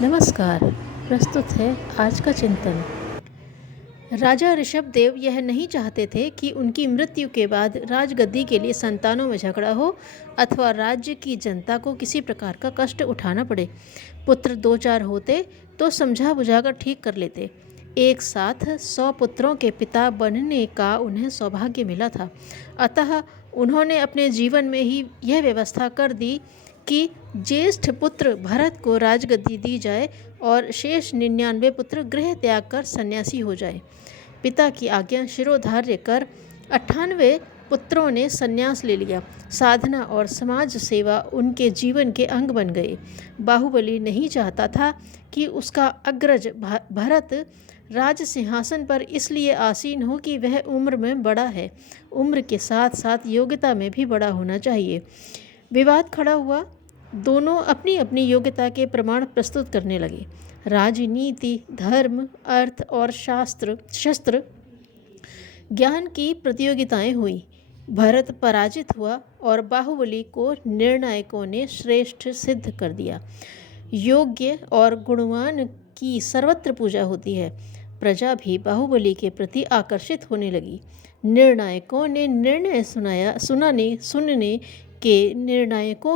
नमस्कार। प्रस्तुत है आज का चिंतन। राजा ऋषभदेव यह नहीं चाहते थे कि उनकी मृत्यु के बाद राजगद्दी के लिए संतानों में झगड़ा हो अथवा राज्य की जनता को किसी प्रकार का कष्ट उठाना पड़े। पुत्र 2-4 होते तो समझा बुझाकर ठीक कर लेते। एक साथ 100 पुत्रों के पिता बनने का उन्हें सौभाग्य मिला था। अतः उन्होंने अपने जीवन में ही यह व्यवस्था कर दी कि ज्येष्ठ पुत्र भरत को राजगद्दी दी जाए और शेष 99 पुत्र गृह त्याग कर सन्यासी हो जाए। पिता की आज्ञा शिरोधार्य कर 98 पुत्रों ने सन्यास ले लिया। साधना और समाज सेवा उनके जीवन के अंग बन गए। बाहुबली नहीं चाहता था कि उसका अग्रज भरत राज सिंहासन पर इसलिए आसीन हो कि वह उम्र में बड़ा है। उम्र के साथ साथ योग्यता में भी बड़ा होना चाहिए। विवाद खड़ा हुआ। दोनों अपनी अपनी योग्यता के प्रमाण प्रस्तुत करने लगे। राजनीति, धर्म, अर्थ और शस्त्र ज्ञान की प्रतियोगिताएं हुई। भरत पराजित हुआ और बाहुबली को निर्णायकों ने श्रेष्ठ सिद्ध कर दिया। योग्य और गुणवान की सर्वत्र पूजा होती है। प्रजा भी बाहुबली के प्रति आकर्षित होने लगी। निर्णायकों ने निर्णयों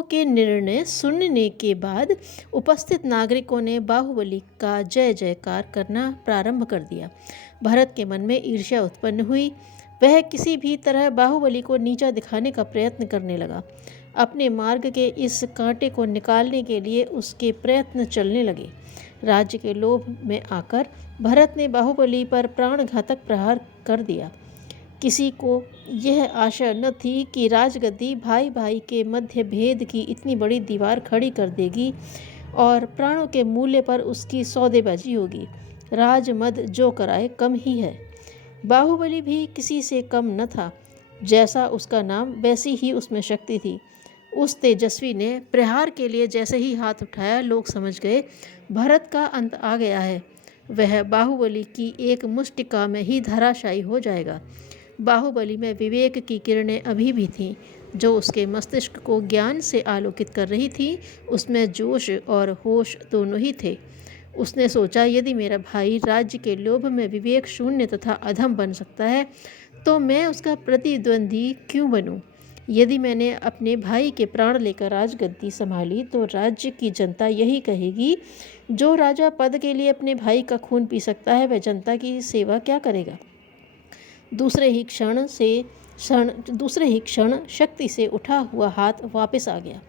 के निर्णय सुनने के बाद उपस्थित नागरिकों ने बाहुबली का जय जयकार करना प्रारंभ कर दिया। भरत के मन में ईर्ष्या उत्पन्न हुई। वह किसी भी तरह बाहुबली को नीचा दिखाने का प्रयत्न करने लगा। अपने मार्ग के इस कांटे को निकालने के लिए उसके प्रयत्न चलने लगे। राज्य के लोभ में आकर भरत ने बाहुबली पर प्राणघातक प्रहार कर दिया। किसी को यह आशा न थी कि राजगद्दी भाई भाई के मध्य भेद की इतनी बड़ी दीवार खड़ी कर देगी और प्राणों के मूल्य पर उसकी सौदेबाजी होगी। राजमद जो कराए कम ही है। बाहुबली भी किसी से कम न था। जैसा उसका नाम वैसी ही उसमें शक्ति थी। उस तेजस्वी ने प्रहार के लिए जैसे ही हाथ उठाया, लोग समझ गए भरत का अंत आ गया है। वह बाहुबली की एक मुष्टिका में ही धराशायी हो जाएगा। बाहुबली में विवेक की किरणें अभी भी थीं, जो उसके मस्तिष्क को ज्ञान से आलोकित कर रही थी। उसमें जोश और होश दोनों ही थे। उसने सोचा, यदि मेरा भाई राज्य के लोभ में विवेक शून्य तथा अधम बन सकता है तो मैं उसका प्रतिद्वंदी क्यों बनूं? यदि मैंने अपने भाई के प्राण लेकर राजगद्दी संभाली तो राज्य की जनता यही कहेगी, जो राजा पद के लिए अपने भाई का खून पी सकता है वह जनता की सेवा क्या करेगा? दूसरे ही क्षण शक्ति से उठा हुआ हाथ वापस आ गया।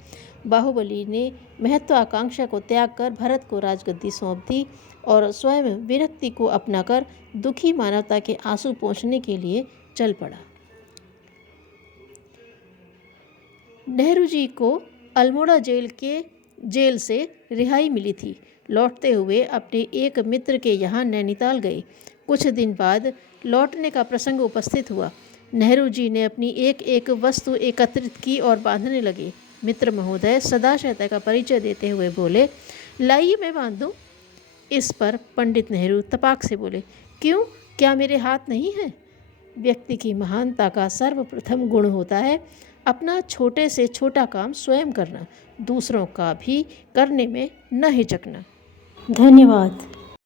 बाहुबली ने महत्वाकांक्षा को त्याग कर भरत को राजगद्दी सौंप दी और स्वयं विरक्ति को अपनाकर दुखी मानवता के आंसू पोंछने के लिए चल पड़ा। नेहरू जी को अल्मोड़ा जेल से रिहाई मिली थी। लौटते हुए अपने एक मित्र के यहाँ नैनीताल गए। कुछ दिन बाद लौटने का प्रसंग उपस्थित हुआ। नेहरू जी ने अपनी एक एक वस्तु एकत्रित की और बांधने लगे। मित्र महोदय सदाशयता का परिचय देते हुए बोले, लाइए मैं बांध दूँ। इस पर पंडित नेहरू तपाक से बोले, क्यों, क्या मेरे हाथ नहीं हैं? व्यक्ति की महानता का सर्वप्रथम गुण होता है अपना छोटे से छोटा काम स्वयं करना, दूसरों का भी करने में न हिचकना। धन्यवाद।